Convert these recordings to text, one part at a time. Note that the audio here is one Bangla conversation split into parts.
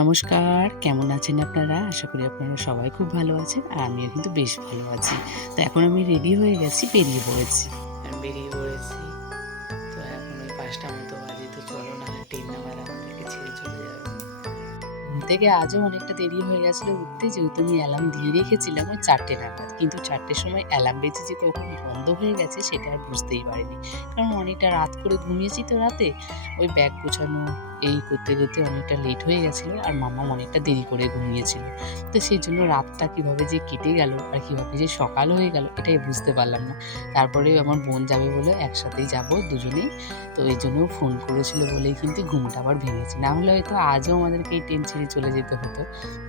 নমস্কার, কেমন আছেন আপনারা? আশা করি আপনারা সবাই খুব ভালো আছেন আর আমিও কিন্তু বেশ ভালো আছি। তো এখন আমি রেডি হয়ে গেছি, বেরিয়ে পড়েছি। তো এখন ওই ৫টা মতো বাজে, তো চলো নাহলে ট্রেন নাহলে আমাদেরকে ছেড়ে চলে যাবে। ঘুম থেকে আজও অনেকটা দেরি হয়ে গেছিলো উঠতে, যেহেতু আমি অ্যালার্ম দিয়ে রেখেছিলাম ওই ৪টে নাগাদ। কিন্তু ৪টের সময় অ্যালার্ম বেজে যে কখন বন্ধ হয়ে গেছে সেটা আর বুঝতেই পারিনি। কারণ অনেকটা রাত করে ঘুমিয়েছি তো রাতে, ওই ব্যাগ গোছানো এই করতে করতে অনেকটা লেট হয়ে গেছিলো আর মাম্মাম অনেকটা দেরি করে ঘুমিয়েছিল। তো সেই জন্য রাতটা কীভাবে যে কেটে গেল আর কীভাবে যে সকাল হয়ে গেল এটাই বুঝতে পারলাম না। তারপরে আমার বোন যাবে বলে একসাথেই যাব দুজনেই। তো এই জন্য ফোন করেছিল বলেই কিন্তু ঘুমটা আবার ভেঙেছে। না হলে হয়তো আজও আমাদেরকে এই ট্রেন ছেড়ে চলে যেতে হতো।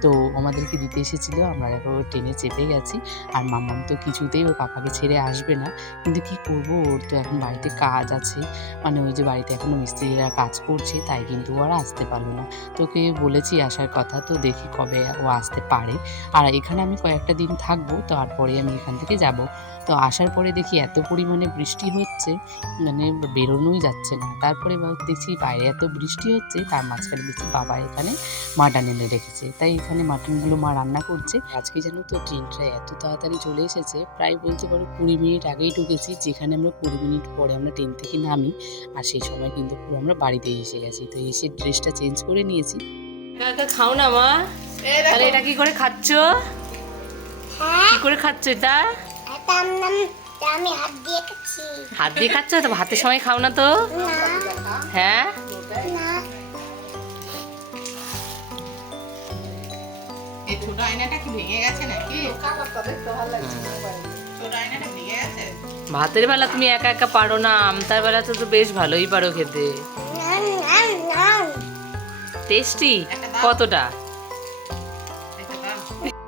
তো আমাদেরকে দিতে এসেছিল, আমরা দেখো ট্রেনে চেপে গেছি। আর মাম্মাম তো কিছুতেই ওর পাপাকে ছেড়ে আসবে না। কিন্তু কি করব, ওর তো এখন বাড়িতে কাজ আছে। মানে ওই যে বাড়িতে এখনো মিস্ত্রিরা কাজ করছে, তাই কিন্তু ও আর আসতে পারল না। তো ওকে বলেছি আসার কথা, তো দেখি কবে ও আসতে পারে। আর এখানে আমি কয়েকটা দিন থাকবো, তারপরে আমি এখান থেকে যাব। তো আসার পরে দেখি এত পরিমাণে বৃষ্টি হচ্ছে, মানে বেরোনোই যাচ্ছে না। তারপরে দেখছি বাইরে এত বৃষ্টি হচ্ছে, তার মাঝখানে দেখছি বাবা এখানে মাটন এনে রেখেছে। তাই এখানে মাটনগুলো মা রান্না করছে। আজকে জানো তো ট্রেনটা এত তাড়াতাড়ি চলে এসেছে, প্রায় বলতে পারো ২০ মিনিট আগেই ঢুকেছি, যেখানে আমরা ২০ মিনিট পরে আমরা ট্রেন থেকে নামি। আর সেই সময় কিন্তু পুরো আমরা বাড়িতে এসে গেছি। তো এসে ড্রেসটা চেঞ্জ করে নিয়েছি। একা খাও না মা। তাহলে এটা কি করে খাচ্ছ? কি করে খাচ্ছ এটা? আমি হাত দিয়ে খাচ্ছি। হাত দিয়ে খাচ্ছ তো? ভাতের সময় খাও না তো? হ্যাঁ, এই ছোট আয়নাটা কি ভেঙে গেছে নাকি? ছোট আয়নাটা ভেঙে গেছে? ভাতের বেলা তুমি একা একা পারো না, আমতার বেলা তো বেশ ভালোই পারো খেতে। টেস্টি কতটা?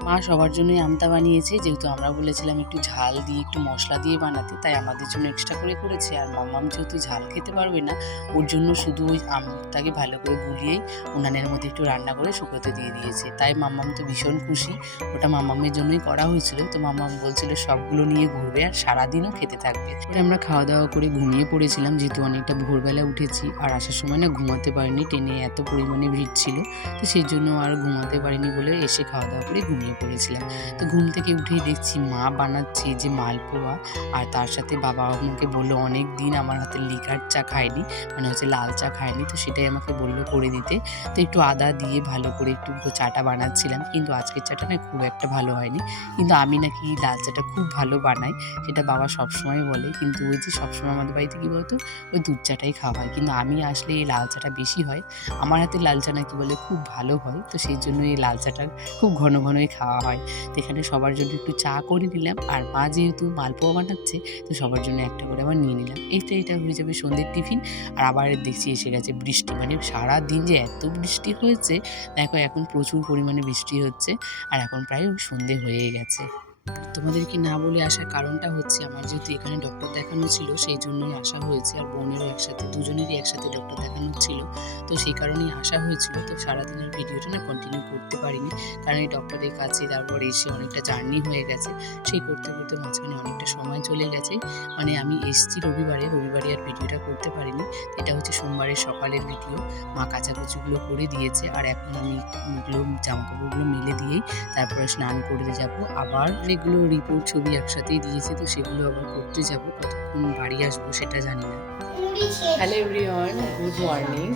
মা সবার জন্যই আমতা বানিয়েছে, যেহেতু আমরা বলেছিলাম একটু ঝাল দিয়ে একটু মশলা দিয়ে বানাতে, তাই আমাদের জন্য এক্সট্রা করে করেছে। আর মাম্মাম যেহেতু ঝাল খেতে পারবে না, ওর জন্য শুধু ওই আমটাকে ভালো করে গুলিয়েই উনানের মধ্যে একটু রান্না করে শুকোতে দিয়ে দিয়েছে। তাই মাম্মাম তো ভীষণ খুশি, ওটা মাম্মামের জন্যই করা হয়েছিল। তো মাম্মাম বলছিল সবগুলো নিয়ে ঘুরবে আর সারাদিনও খেতে থাকবে। আমরা খাওয়া দাওয়া করে ঘুমিয়ে পড়েছিলাম, যেহেতু অনেকটা ভোরবেলা উঠেছি। আর আসার সময় না ঘুমাতে পারিনি, ট্রেনে এত পরিমাণে ভিড় ছিল, তো সেই জন্য আর ঘুমাতে পারিনি বলে এসে খাওয়া দাওয়া করে ঘুমিয়ে পড়েছিলাম। তো ঘুম থেকে উঠেই দেখছি মা বানাচ্ছে যে মালপোয়া, আর তার সাথে বাবা আমাকে বললো অনেক দিন আমার হাতে লিকার চা খায়নি, মানে হচ্ছে লাল চা খায়নি, তো সেটাই আমাকে বললো করে দিতে। তো একটু আদা দিয়ে ভালো করে একটু চাটা বানাচ্ছিলাম, কিন্তু আজকের চাটা না খুব একটা ভালো হয়নি। কিন্তু আমি নাকি লাল চাটা খুব ভালো বানাই, সেটা বাবা সবসময় বলে। কিন্তু ওই যে সবসময় আমাদের বাড়িতে কী বলতো, ওই দুধ চাটাই খাওয়া হয়, কিন্তু আমি আসলে এই লাল চাটা বেশি হয়। আমার হাতে লাল চা নাকি বলে খুব ভালো হয়, তো সেই জন্য এই লাল চাটা খুব ঘন ঘনই খাওয়া হয়। তো এখানে সবার জন্য একটু চা করে নিলাম, আর মা যেহেতু মালপোয়া বানাচ্ছে, তো সবার জন্য একটা করে আবার নিয়ে নিলাম। এটা হয়ে যাবে সন্ধ্যের টিফিন। আর আবার দেখছি এসে গেছে বৃষ্টি, মানে সারাদিন যে এত বৃষ্টি হয়েছে, দেখো এখন প্রচুর পরিমাণে বৃষ্টি হচ্ছে। আর এখন প্রায় সন্ধে হয়ে গেছে। তোমাদেরকে না বলে আসার কারণটা হচ্ছে, আমার যেহেতু এখানে ডক্টর দেখানো ছিল, সেই জন্যই আসা হয়েছে। আর বোনেরও একসাথে, দুজনেরই একসাথে ডক্টর দেখানো ছিল, তো সেই কারণেই আসা হয়েছিল। তো সারাদিনের ভিডিওটা না কন্টিনিউ করতে পারিনি, কারণ এই ডক্টরের কাছে তারপরে এসে অনেকটা জার্নি হয়ে গেছে। সেই করতে করতে মাঝখানে অনেকটা সময় চলে গেছে। মানে আমি এসেছি রবিবারে আর ভিডিওটা করতে পারিনি। এটা হচ্ছে সোমবারের সকালের ভিডিও। মা কাচাকুচিগুলো করে দিয়েছে, আর এখন আমি এগুলো জামাকাপড়গুলো মেলে দিয়েই তারপরে স্নান করতে যাব। আবার অনেকগুলো রিপোর্ট ছবি একসাথেই দিয়েছে, তো সেগুলো আবার করতে যাব। কতক্ষণ বাড়ি আসবো সেটা জানি না। Hello everyone, good morning.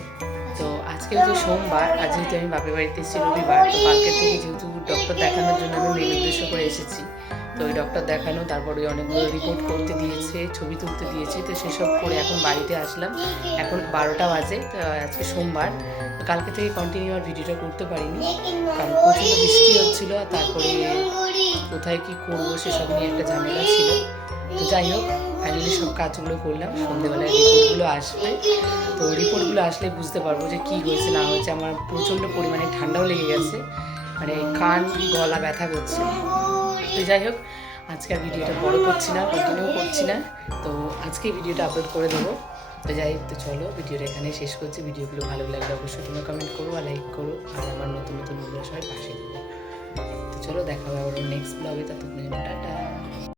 তো আজকে হচ্ছে সোমবার, আর যেহেতু আমি বাপের বাড়িতে এসেছি রবিবার, তো কালকে থেকে যেহেতু ডক্টর দেখানোর জন্য আমি মেন উদ্দেশ্য করে এসেছি। তো ওই ডক্টর দেখানো, তারপরে অনেকগুলো রিপোর্ট করতে দিয়েছে, ছবি তুলতে দিয়েছে, তো সেসব করে এখন বাড়িতে আসলাম। এখন 12টা বাজে। তো আজকে সোমবার, কালকে থেকে কন্টিনিউ আর ভিডিওটা করতে পারিনি, কারণ প্রচুর বৃষ্টি হচ্ছিল। আর তারপরে কোথায় কী করবো সেসব নিয়ে একটা ঝামেলা ছিল। তো যাই হোক, ফাইনালি সব কাজগুলো করলাম। সন্ধ্যেবেলায় রিপোর্টগুলো আসবে, তো রিপোর্টগুলো আসলে বুঝতে পারবো যে কী হয়েছে না হয়েছে। আমার প্রচণ্ড পরিমাণে ঠান্ডাও লেগে গেছে, মানে কান গলা ব্যথা করছে। তো যাই হোক, আজকের ভিডিওটা বড় করছি না, কন্টিনিউ করছি না, তো আজকে ভিডিওটা আপলোড করে দেবো। তো যাই হোক, তো চলো ভিডিওটা এখানে শেষ করছি। ভিডিওগুলো ভালো লাগলে অবশ্যই তোমরা কমেন্ট করো আর লাইক করো, আর আমার নতুন নতুন বন্ধুরা সবাই পাশে দেবো। তো চলো, দেখা হবে আবার নেক্সট ব্লগে, ততক্ষণ টাটা।